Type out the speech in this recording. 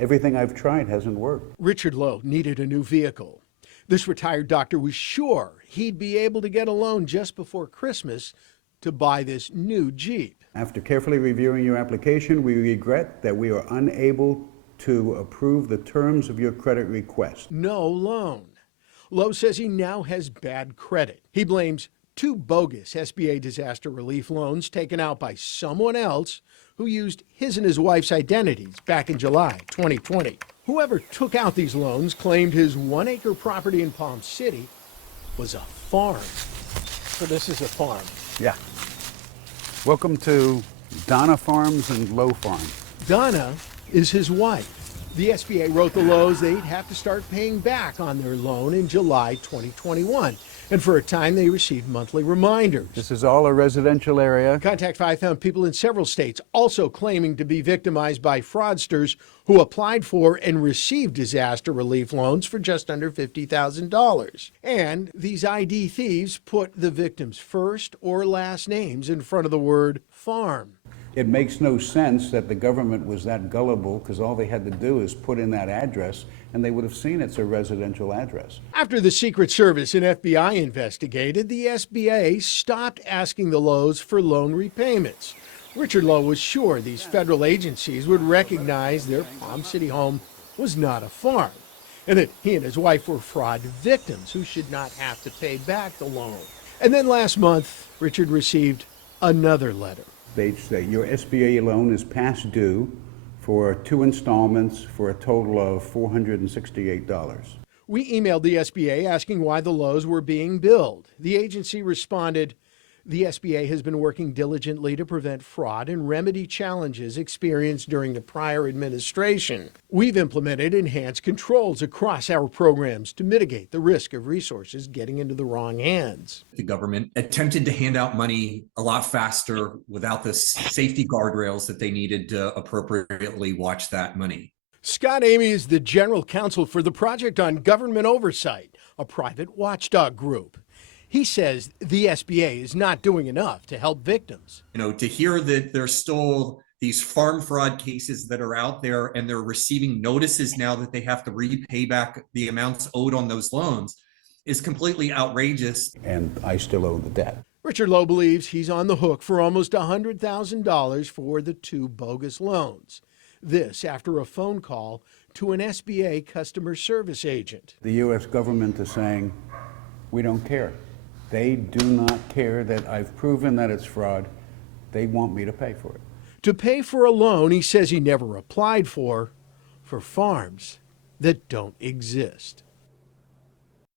Everything I've tried hasn't worked. Richard Lowe needed a new vehicle. This retired doctor was sure he'd be able to get a loan just before Christmas to buy this new Jeep. After carefully reviewing your application, we regret that we are unable to approve the terms of your credit request. No loan. Lowe says he now has bad credit. He blames 2 bogus SBA disaster relief loans taken out by someone else who used his and his wife's identities back in July 2020. Whoever took out these loans claimed his 1-acre property in Palm City was a farm. So this is a farm. Yeah. Welcome to Donna Farms and Lowe Farm. Donna is his wife. The SBA wrote the Lowes they'd have to start paying back on their loan in July 2021. And for a time, they received monthly reminders. This is all a residential area. Contact 5 found people in several states also claiming to be victimized by fraudsters who applied for and received disaster relief loans for just under $50,000. And these ID thieves put the victims' first or last names in front of the word farm. It makes no sense that the government was that gullible, because all they had to do is put in that address and they would have seen it's a residential address. After the Secret Service and FBI investigated, the SBA stopped asking the Lowes for loan repayments. Richard Lowe was sure these federal agencies would recognize their Palm City home was not a farm, and that he and his wife were fraud victims who should not have to pay back the loan. And then last month, Richard received another letter. They say your SBA loan is past due for 2 installments for a total of $468. We emailed the SBA asking why the Lowes were being billed. The agency responded, the SBA has been working diligently to prevent fraud and remedy challenges experienced during the prior administration. We've implemented enhanced controls across our programs to mitigate the risk of resources getting into the wrong hands. The government attempted to hand out money a lot faster without the safety guardrails that they needed to appropriately watch that money. Scott Amy is the general counsel for the Project on Government Oversight, a private watchdog group. He says the SBA is not doing enough to help victims. To hear that there's still these farm fraud cases that are out there and they're receiving notices now that they have to repay back the amounts owed on those loans is completely outrageous. And I still owe the debt. Richard Lowe believes he's on the hook for almost $100,000 for the 2 bogus loans. This after a phone call to an SBA customer service agent. The U.S. government is saying, we don't care. They do not care that I've proven that it's fraud. They want me to pay for it. To pay for a loan he says he never applied for farms that don't exist.